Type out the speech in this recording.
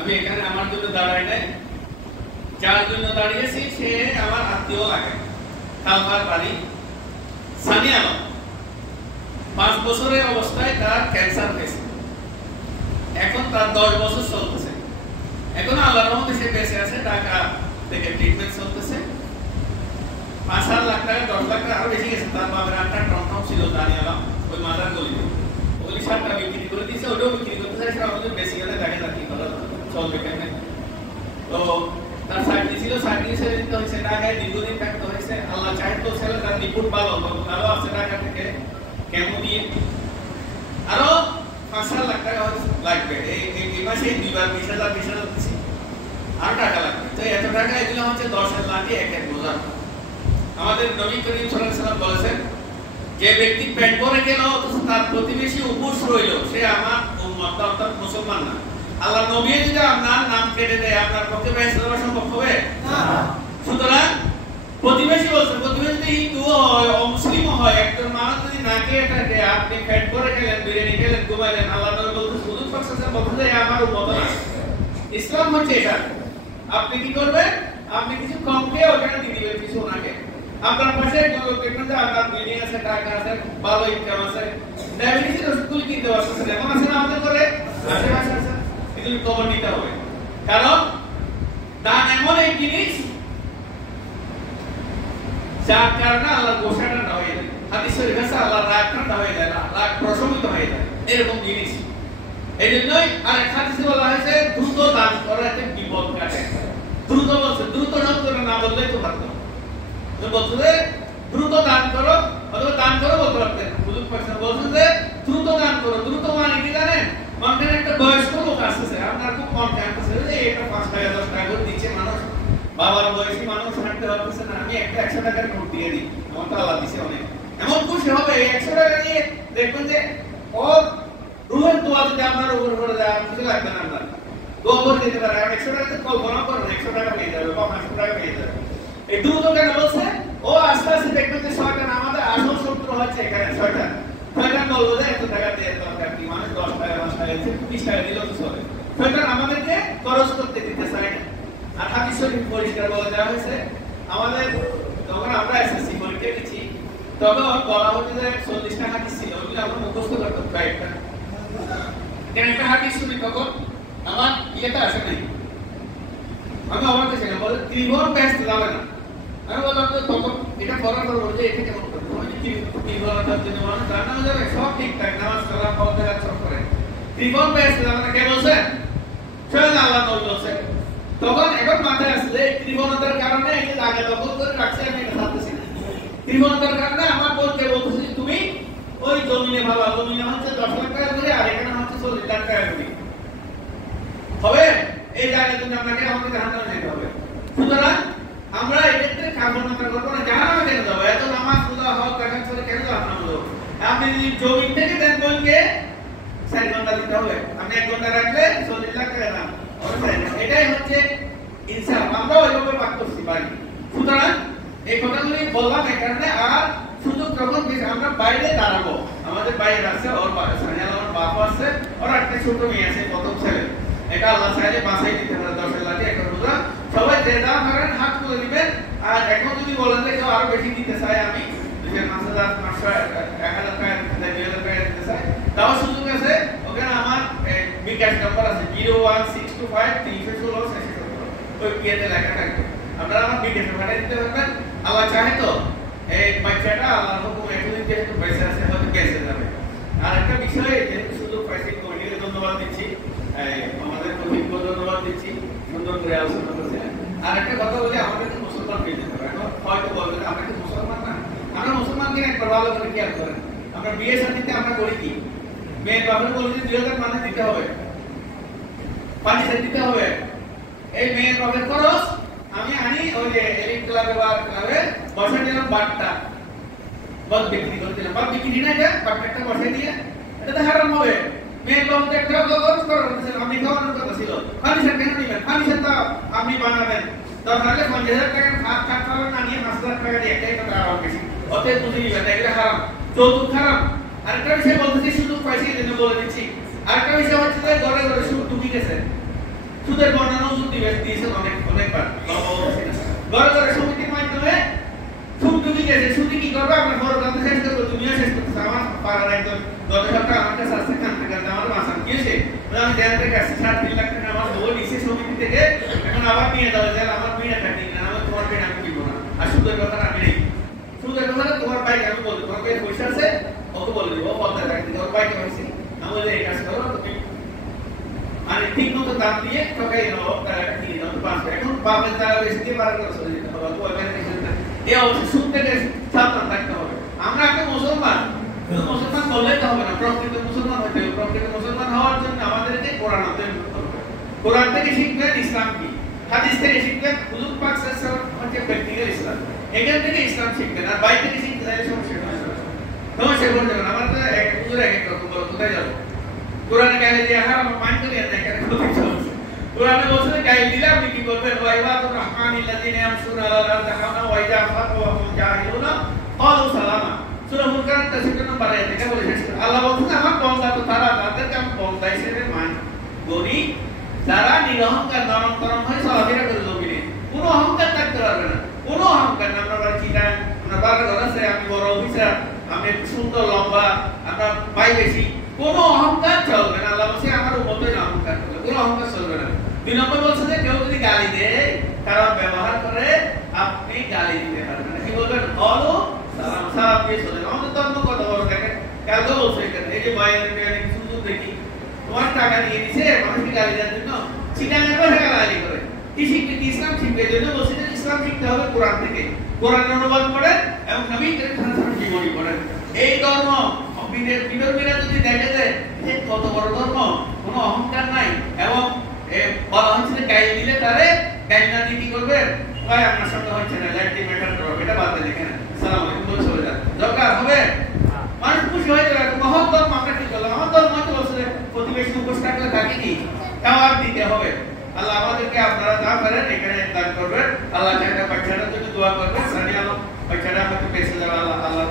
আমি এখানে আমার জন্য দাঁড়াই নাই, যার জন্য দাঁড়িয়েছি সে আমার আত্মীয় লাগে। কালকার বাড়ি সানি আলম, 5 বছরের অবস্থায় তার ক্যান্সার হয়েছে। এখন তার 10 বছর চলতেছে। এখন আল্লাহর রহমতে সে বেঁচে আছে। ঢাকা থেকে ট্রিটমেন্ট চলতেছে। 5-7 লাখ টাকা, 10 লাখ টাকা আরো বেশি গেছে। তার বাবার 8টা ট্রাম ছিল সানি আলম, ওই মাদার গলিতে। ওই 7টা বিক্রি করে দিয়েছে, ওটাও বিক্রি করতে চাই। সেটা আমাদের বেশি গেলে দেখে না কি করা চলবে কেমনে। তো তার চাকরি ছিল, চাকরি ছেড়ে দিতে হয়েছে। ঢাকায় দীর্ঘদিন থাকতে হয়েছে। আল্লাহ চাহে তো ছেলে তার নিপুণ ভালো ভালো আছে। ঢাকা থেকে কেমন দিয়ে আরো 5-7 লাখ টাকা লাগবে। এই মাসে 2বার 20,000 দিচ্ছি, আর টাকা লাগবে। তো এত টাকা এগুলো হচ্ছে 10 লাখে এক বোঝা। আমাদের নবী করিম সাল্লাল্লাহু আলাইহি ওয়াসাল্লাম বলেছেন, যে ব্যক্তি পেট ভরে গেল অথচ তার প্রতিবেশী উপোস রইল, সে আমার উম্মত অর্থাৎ মুসলমান না। আল্লাহ নবী যদি আপনার নাম কেটে দেয়, আপনার পক্ষে বেহেশত যাওয়া সম্ভব হবে না। সুতরাং প্রতিবেশী বলছে, প্রতিবেশী যদি হিন্দু হয়, অমুসলিম হয়, একজন মানুষ যদি না খেয়ে থাকে, আপনি পেট ভরে গেলেন, বিরিয়ানি খেলেন, ঘুমাইলেন, আল্লাহ নবী বলতে হুজুর পাকসাসে বলতে যে আমার উম্মত না। ইসলাম হচ্ছে এটা। আপনি কি করবেন? আপনি কিছু কম খেয়ে ওখানে দিয়ে দিবেন কিছু ওনাকে। আপনার পাশে দেখবেন যে আপনার বিল্ডিং আছে, টাকা আছে, ভালো ইনকাম আছে, ডায়াবেটিসের ওষুধগুলো কিনতে পারছেন, এমন আছে না আমাদের করে? আশেপাশে আছে। এগুলো খবর নিতে হবে। কারণ দান এমন এক জিনিস যার কারণে আল্লাহর গোসাটা না হয়ে যায়। হাদিস শরীফে আছে আল্লাহর রাগটা হয়ে যায়, রাগ প্রশমিত হয়ে যায়, এরকম জিনিস। এই জন্যই আরেক হাদিসে বলা হয়েছে দ্রুত দান করাতে বিপদ কাটে। দ্রুত বলছে, দ্রুত শব্দটা না বললেই তো পারতো। বলছে দ্রুত দান করো, অথবা দান করো বলতে পারতেন। হুজুর পাকসাসে বলছেন যে দ্রুত দান করো। দ্রুত মানে কি জানেন? মনে একটা বয়স্ক লোক আসতেছে, আপনার খুব মন কাঁদতেছে যে এটা 5 টাকা 10 টাকা করে দিচ্ছে মানুষ, বাবার বয়সী মানুষ হাঁটতে পারতেছে না, আমি একটা 100 টাকার নোট দিয়ে দিই, আমার তো আল্লাহ দিছে অনেক। এমন খুশি হবে 100 টাকা দিয়ে, দেখবেন যে ও রুহের দোয়া যদি আপনার উপর পড়ে যায়, কিছু লাগবে না। আপনার দোয়া করে দিতে পারে। 100 টাকা কল্পনা করেন, 100 টাকা পেয়ে যাবে বা 500 টাকা পেয়ে যাবে। এই দ্রুত কেন বলছে? ও আস্তে আস্তে দেখবেন যে 6টা, আমাদের আসল শত্রু হচ্ছে এখানে 6টা বলবো যে এত টাকা দিয়ে দরকার কি, মানুষ 10 টাকা 5 টাকা 20 টাকা দিলেও তো চলে। 6টা আমাদেরকে খরচ করতে দিতে চায় না। আর হাদিস শরীফ পরিষ্কার বলে দেওয়া হয়েছে, আমাদের যখন আমরা এসএসসি পরীক্ষা দিচ্ছি তখন বলা হচ্ছে যে 40টা হাদিস ছিল, ওগুলো আমরা মুখস্থ করতাম কয়েকটা। কেন একটা হাদিস শুনি তখন আমার ইয়েটা আসে নাই, আমি অবাক হয়েছি না। বলে ত্রিভুবন ব্যস্ত যাবে না। আমি বললাম যে তখন এটা করার পর বলছে এটা কেমন করতে হবে, ত্রিভুবনতার জন্য মানুষ জানানো যাবে, সব ঠিকঠাক, নামাজ করা খাওয়া দাওয়া সব করে, ত্রিভুবন ব্যস্ত যাবে না। কে বলছেন? স্বয়ং আল্লাহ নবী বলছেন। তখন এখন মাথায় আসলে ত্রিভুবনতার কারণে এই যে জায়গা দখল করে রাখছে, আমি এটা ভাবতেছি না। ত্রিভুবনতার কারণে আমার বোনকে বলতেছি তুমি ওই জমিনে ভাবা, জমিনে হচ্ছে 10 লাখ টাকা করে, আর এখানে হচ্ছে 40 লাখ টাকা করে হবে। এই জায়গায় জন্য আপনাকে আমাকে জাহান্নামে যেতে হবে। সুতরাং আমরা এক্ষেত্রে কামনা করবো না, জাহান্নামে কেন যাবো? এত নামাজ রোজা হক টাকা করে কেন জাহান্নামে যাবো? আপনি যদি জমিন থেকে দেন বলকে 4 ঘন্টা দিতে হবে, আপনি 1 ঘন্টা রাখলে 40 লাখ টাকা দাম। এটাই হচ্ছে ইনসাফ। আমরা ওইভাবে পাক করছি বাড়ি। সুতরাং এই কথাগুলি বললাম এই কারণে। আর সুযোগ যখন আমরা বাইরে দাঁড়াবো, আমাদের বাইরে আছে, ওর আমার বাবা আছে, ওর একটা ছোট মেয়ে আছে, প্রথম ছেলে। এটা আল্লাহ চাইলে বাঁচাই দিতে পারে 10 লাখে একটা রোজা। সবাই যে দাম করেন হাত তুলে দিবেন। আর এখন যদি বলেন যে কেউ আরো বেশি দিতে চায়, আমি 5,000 500 1000 টাকা দিতে চাই, 2000 টাকা দিতে চাই, তাও সুযোগ আছে। ওখানে আমার বিকাশ নাম্বার আছে 01625 ওই পিএতে লেখা থাকবে। আপনারা আমার বিকাশে পাঠিয়ে দিতে পারবেন। আল্লাহ চাহে তো এই বাচ্চাটা আল্লাহর হুকুম এতদিন যেহেতু বেঁচে আছে, হয়তো বেঁচে যাবে। আর একটা বিষয় যেহেতু সুযোগ পাইছি, কমিটিকে ধন্যবাদ দিচ্ছি, আমাদের কমিটিকে ধন্যবাদ দিচ্ছি, সুন্দর করে আলোচনা করছিলেন। আর একটা কথা বলি, আমাদের তো মুসলমান পেয়ে যেতে পারে, হয়তো বলবেন আমরা কি মুসলমান না? আমরা মুসলমান কিনা একবার ভালো করে খেয়াল করেন। আমরা বিয়ে শাদীতে আমরা করি কি? মেয়ের বাপের বলছে 2000 মানে দিতে হবে, 5,000 দিতে হবে। এই মেয়ের বাপের খরচ আমি আনি ওই যে এলিট ক্লাবে বা ক্লাবে বসে দিলাম, বাটটা বল বিক্রি করে দিলাম, বাট বিক্রি না, এটা বাটটা বসে দিয়ে এটা তো হারাম হবে। মেয়ের বাপ একটা খরচ করার আপনি খাওয়ানোর কথা ছিল, ফার্নিচার কেন নিবেন? ফার্নিচার তো আপনি বানাবেন, দরকার হলে 50,000 টাকা খাট পাবেন না, নিয়ে 5 লাখ টাকা দিয়ে একটাই কথা আরো বেশি অতএব বুঝে নিবেন, এগুলো হারাম, যৌতুক হারাম। আরেকটা বিষয় বলতেছি, সুযোগ ঠিক আছে সুদের বর্ণনা ওষুধ দিয়েছে অনেকবার ঘরে ঘরে সমিতির মাধ্যমে সুদ ঢুকে গেছে সুদি কি করবে আমরা বড় জানতে শেষ করবো তুমিও শেষ করতেছে আমার পাড়ার একজন 10,000 টাকা আমার কাছে আসছে কান থেকে আমার মাসান গিয়েছে আমি জেল থেকে আসছি 3.5 লাখ টাকা আমার দৌড় নিচ্ছে সমিতি থেকে এখন আবার নিয়ে যাবে জেল আমার মেয়ে থাকি না আমার তোমার পেন আমি কিনবো না আর সুদের কথা আমি নেই সুদের কথা তোমার বাইক আমি বলবো তোমার কাছে পয়সা আছে ওকে বলে দেবো বলতে থাকি তোমার বাইকে হয়েছে আমি বলে এই কাজ করো তুমি মানে ঠিক মতো দাম দিয়ে ঠকাই নাও টাকাটা কিনে দাও 5 এখন বাপের টাকা বেশি দিয়ে বার করে চলে যেতে হবে ওইখানে এই অবশ্যই সুদ থেকে সাবধান থাকতে হবে আমরা একটা মুসলমান মুসলমান বললেই তো হবে না প্রকৃত মুসলমান হতে হবে প্রকৃত মুসলমান হওয়ার জন্য আমাদেরকে কোরআন অধ্যয়ন করতে হবে কোরআন থেকে শিখবেন ইসলাম কি হাদিস থেকে শিখবেন হুজুর পাক সাল্লাল্লাহু আলাইহি ওয়াসাল্লাম হচ্ছে প্র্যাকটিক্যাল ইসলাম এখান থেকে ইসলাম শিখবেন আর বাইরে থেকে শিখতে চাইলে সমস্যা হবে আমার তো এক হুজুর এক রকম বলো কোথায় যাবো কোরআনে গাইলে দিয়ে হারাম মান করে না কেন কোরআনে বলছে গাইল দিলে আপনি কি করবেন ওয়াইবাতুর রহমানিল্লাযিনা ইয়ামশুনা আলাল আরদি হাওনা ওয়া ইযা ফাতাওয়াহুম জাহিলুনা ক্বালু সালামা সূরা ফুরকান 63 নম্বর আয়াত এটা বলে শেষ করে আল্লাহ বলছেন আমার বান্দা তো তারা তাদেরকে আমি বান্দা হিসেবে গনি যারা নিরহংকার নরম হয়ে চলাফেরা করে জমিনে কোনো অহংকার থাকতে পারবে না কোনো অহংকার না আমরা বাড়ি চিটা আমরা বাড়ি ঘর আছে আমি বড় অফিসার আমি সুন্দর লম্বা আমরা পাই বেশি কোনো অহংকার চলবে না আল্লাহ বলছে আমার উম্মতের অহংকার করবে কোনো অহংকার চলবে না 2 নম্বর বলছে যে কেউ যদি গালি দেয় খারাপ ব্যবহার করে আপনি গালি দিতে পারবেন না কি বলবেন অলু সালাম সালাম দিয়ে চলে আমাদের ধর্ম কত বড় দেখেন কালকে বলছে এখানে এই যে বাইরে আমি সুযোগ দেখি তোমার টাকা দিয়ে দিছে মানুষকে গালি দেওয়ার জন্য চিটাঙ্গের ভাষা গালি করে কি শিখবে কি ইসলাম শিখবে জন্য বলছে যে ইসলাম শিখতে হবে কোরআন থেকে কোরআন অনুবাদ করেন এবং নবী করিম সাল্লাল্লাহু আলাইহি ওয়াসাল্লাম জীবনী পড়েন এই ধর্ম বিধর্মীরা যদি দেখে যে কত বড় ধর্ম কোনো অহংকার নাই এবং বলা হচ্ছে গাইল দিলে তারে গাইল না দিয়ে কি করবে ভাই আপনার সঙ্গে হচ্ছে না লাইট দিয়ে ম্যাটার করবে এটা বাদ দিয়ে দেখেন সালাম আলাইকুম বলে চলে যান দরকার হবে মানুষ খুশি হয়ে যাবে মহৎ ধর্ম আমরা কি করলাম আমার ধর্ম হয়তো বলছে প্রতিবেশী উপোস থাকলে থাকে কি খাবার দিতে হবে আল্লাহ আমাদেরকে আপনারা যা করেন এখানে দান করবেন আল্লাহ চাইলে বাচ্চাদের জন্য দোয়া করবেন সানি আলম বাচ্চারা আমাকে পেছে যাবে আল্লাহ